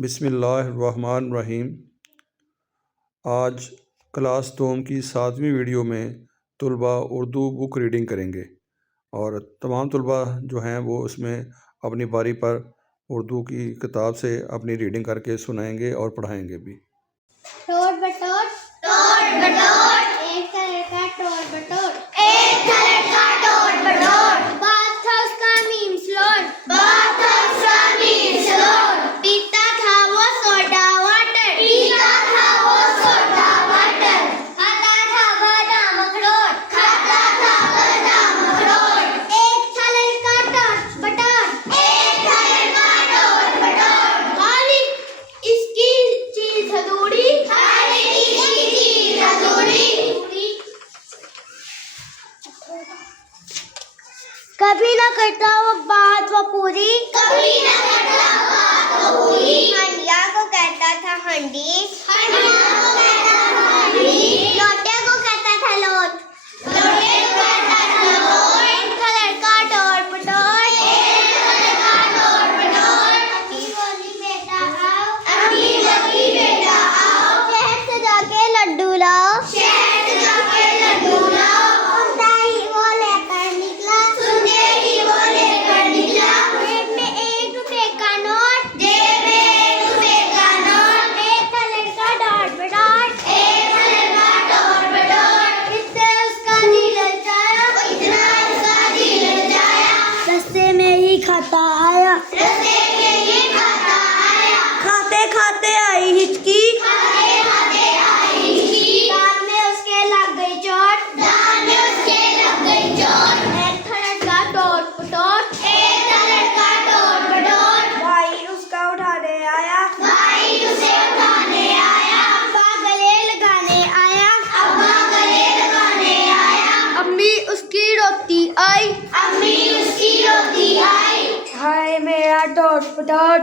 बिस्मिल्लाहिर्रहमानिर्रहीम। आज क्लास 2 की 7वीं वीडियो में तलबा उर्दू बुक रीडिंग करेंगे और तमाम तलबा जो हैं वो उसमें अपनी बारी पर उर्दू की किताब से अपनी रीडिंग करके सुनाएंगे और पढ़ाएंगे भी। टोर बटोर, टोर बटोर, एक कलर का टोर बटोर, एक कलर का टोर बटोर। बात था उसका मीम स्लोर, बात था उसका मीम स्लोर। पीता था वो सोडा वाटर, पीता था वो सोडा वाटर। खाता था बादाम अखरोट, खाता था बादाम अखरोट। एक कलर का टोर बटोर, एक कलर का टोर बटोर। खाली इसकी चीज अधूरी, कभी न करता वो बात वो पूरी, कभी न करता बात वो पूरी। हंडिया को कहता था हंडी, हंडिया को कहता था हंडी। लोटे को कहता था लोट, लोटे को कहता था लोट। एक कलर का टोर बटोर, एक कलर का टोर बटोर। अम्मी बोली बेटा आओ, अम्मी बोली बेटा आओ। शहर से जाके लड्डू लाओ, शहर से जाके लड्डू लाओ। सुनते ही वो लेकर निकला, सुनते ही वो लेकर निकला। जेब में 1 रुपए का नोट, जेब में 1 रुपए का नोट। एक कलर का डॉट बडॉट, एक कलर का डॉट बडॉट। इससे उसका दिल ललचाया, इतना उसका दिल ललचाया। रास्ते में ही खाता आया, रास्ते में ही खाता आया। खाते खाते आई हिचकी, खाते खाते आई हिचकी। दांत में उसके लग गई चोट, दांत में उसके लग गई चोट। एक कलर का टोट बटोट, एक कलर का टोट बटोट। भाई उसका उठाने आया, भाई उसे उठाने आया। अब्बा गले लगाने आया, अब्बा गले लगाने आया। अम्मी उसकी रोती आई, अम्मी उसकी रोती आई। हाय मेरा टोट बटोट,